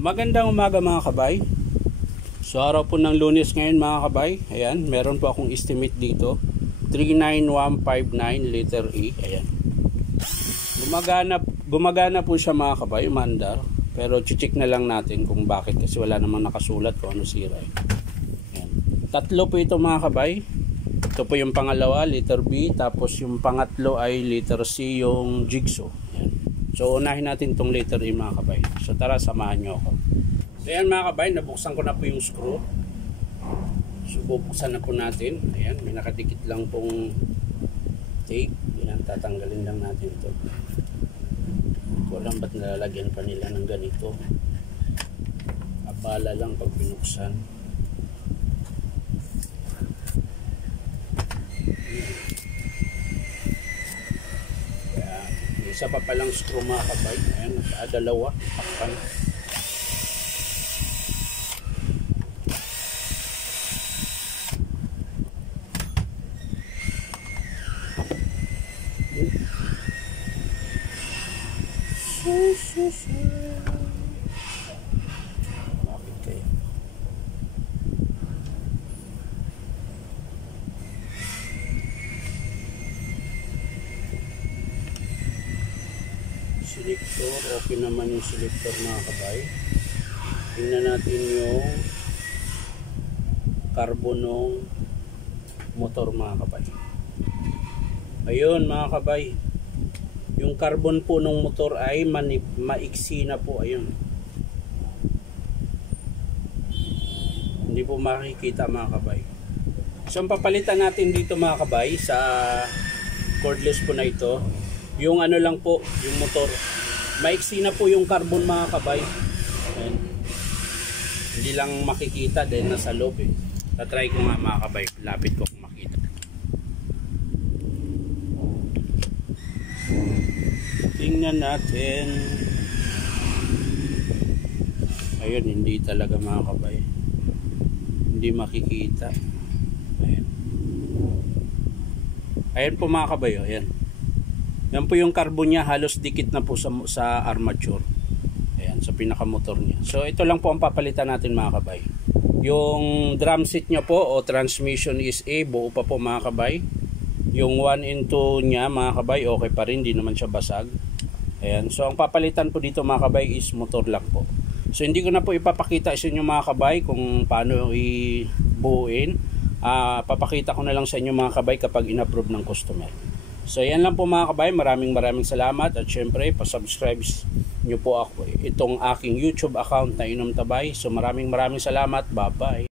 Magandang umaga mga kabay. So araw po ng Lunes ngayon mga kabay. Ayan, meron po akong estimate dito. 39159 letter A. Ayan. Gumagana po siya mga kabay, umandar. Pero check na lang natin kung bakit, kasi wala namang nakasulat kung ano sira. Ayan. Tatlo po ito mga kabay. Ito po yung pangalawa, letter B. Tapos yung pangatlo ay letter C, yung jigsaw. Ayan. So unahin natin tong letter A mga kabay. So tara, samahan nyo ako. So ayan mga kabay, nabuksan ko na po yung screw. So bubuksan na po natin. Ayan, may nakadikit lang pong tape. Ayan, tatanggalin lang natin ito. Hindi ko alam ba't nalalagyan pa nila ng ganito. Abala lang pag binuksan. Isa pa palang screw mga kabay. Ayan, dalawa. Takpan. Bakit kaya? Selector, okay naman yung selector mga kabay. Tingnan natin yung carbon ng motor mga kabay. Ayun mga kabay, yung carbon po ng motor ay maiksi na po. Ayun, hindi po makikita mga kabay. So ang papalitan natin dito mga kabay sa cordless po na ito, yung ano lang po, yung motor maiksi na po yung carbon mga kabay. Ayan. Hindi lang makikita dahil nasa loob eh. Tatry ko nga mga kabay, lapit ko kung makita. Tingnan natin. Ayun, hindi talaga mga kabay, hindi makikita. Ayan, ayan po mga kabay, ayan. Yan po yung carbon niya, halos dikit na po sa armature. Ayan, sa pinakamotor niya. So ito lang po ang papalitan natin mga kabay. Yung drum set niya po o transmission is A, buo pa po mga kabay. Yung 1 and 2 niya mga kabay, okay pa rin, hindi naman siya basag. Ayan, so ang papalitan po dito mga kabay is motor lang po. So hindi ko na po ipapakita sa inyo mga kabay kung paano i-buuin. Papakita ko na lang sa inyo mga kabay kapag in-approve ng customer. So yan lang po mga kabay, maraming salamat at syempre pa-subscribe nyo po ako itong aking YouTube account na Inom Tabay. So maraming salamat, bye bye.